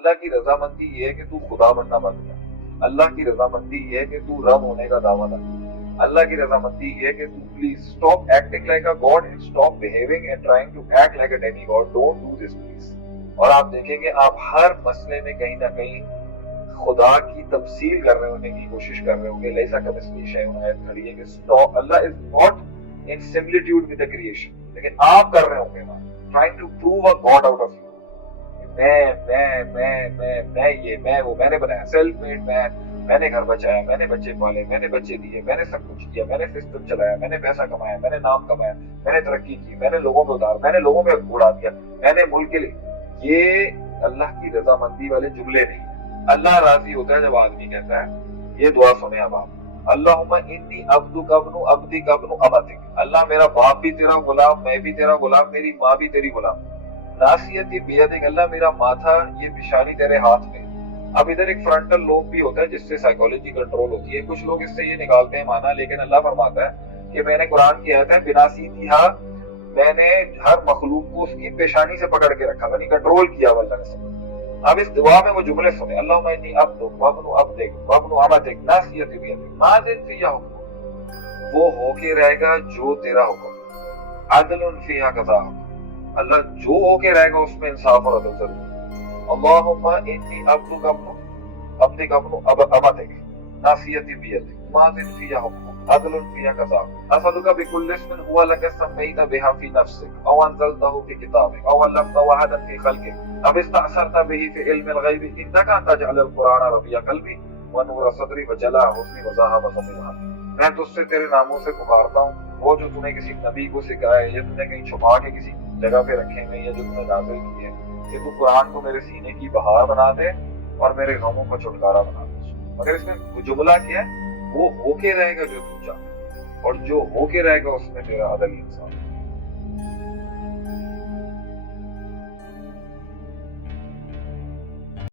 اللہ کی رضامندی یہ ہے کہ تو خدا بننا بند کر. اللہ کی رضامندی یہ ہے کہ تو رب ہونے کا دعویٰ نہ کر. اللہ کی رضامندی یہ ہے کہ تو please stop acting like a god and stop behaving and trying to act like a demigod. Don't do this please. اور آپ دیکھیں گے آپ ہر مسئلے میں کہیں نہ کہیں خدا کی تمثیل کر رہے ہونے کی کوشش کر رہے ہوں گے. لیسا کمثلہ شیء آیت کھڑی ہے کہ stop, Allah is not in similitude with the creation, لیکن آپ کر رہے ہوں گے نا trying to prove a God out of you. میں وہ, میں نے بنایا, سیلف میڈ مین, میں نے گھر بچایا, میں نے بچے پالے, میں نے بچے دیے, میں نے سب کچھ کیا, میں نے سسٹم چلایا, میں نے پیسہ کمایا, میں نے نام کمایا, میں نے ترقی کی, میں نے لوگوں پہ اتارا, میں نے لوگوں پہ اڑا دیا, میں نے ملک کے لیے. یہ اللہ کی رضامندی والے جملے نہیں. اللہ راضی ہوتا ہے جب آدمی کہتا ہے, یہ دعا سنیں اب آپ, اللہم انی عبدک ابن عبدک ابن امتک. اللہ میرا باپ بھی تیرا غلام, میں بھی تیرا غلام, میری ماں بھی تیری غلام. ناصیتی بیدک, اللہ میرا ماتھا یہ پیشانی تیرے ہاتھ میں. اب ادھر ایک فرنٹل لوب بھی ہوتا ہے جس سے سائیکالوجی کنٹرول ہوتی ہے. کچھ لوگ اس سے یہ نکالتے ہیں مانا, لیکن اللہ فرماتا ہے کہ میں نے قرآن کی آیت ہے بناصیتھا, میں نے ہر مخلوق کو اس کی پیشانی سے پکڑ کے رکھا, یعنی کنٹرول کیا اللہ نے سب. اب اس دعا میں وہ جملے سنیں, اللہم انی عبدک وابن عبدک وابن امتک ناصیتی بیدک ماضٍ فی حکمک. وہ ہو کے رہے گا جو تیرا حکم, عدل فیہا قضاءک, اللہ جو ہو کے رہے گا اس میں انصاف اور عدل ضرور. اللہم انی عبدک ابن عبدک ابن امتک ناصیتی بیدک ماضٍ فیہا حکمک عدل فیہا قضاءک. اسألک بکل اسم هو لک سمیت بها فی نفسک او انزلتہ فی کتابک او علمتہ احدا فی خلقک اب استأثرت به فی علم الغیب انک ان تجعل القرآن ربیع قلبی ونور صدری وجلاء حزنی وذہاب غمي. میں تجھ سے تیرے ناموں سے پکارتا ہوں, وہ جو تم نے کسی نبی کو سکھائے یا تم نے کہیں چھپا کے کسی جگہ پہ رکھے ہوئے یا جو تم نے نازل کیے, کہ تو قرآن کو میرے سینے کی بہار بنا دے اور میرے غموں کو چھٹکارا بنا دے. مگر اس میں جملہ کیا ہے, وہ ہو کے رہے گا جو تم چاہو, اور جو ہو کے رہے گا اس میں تیرا عدل انصاف.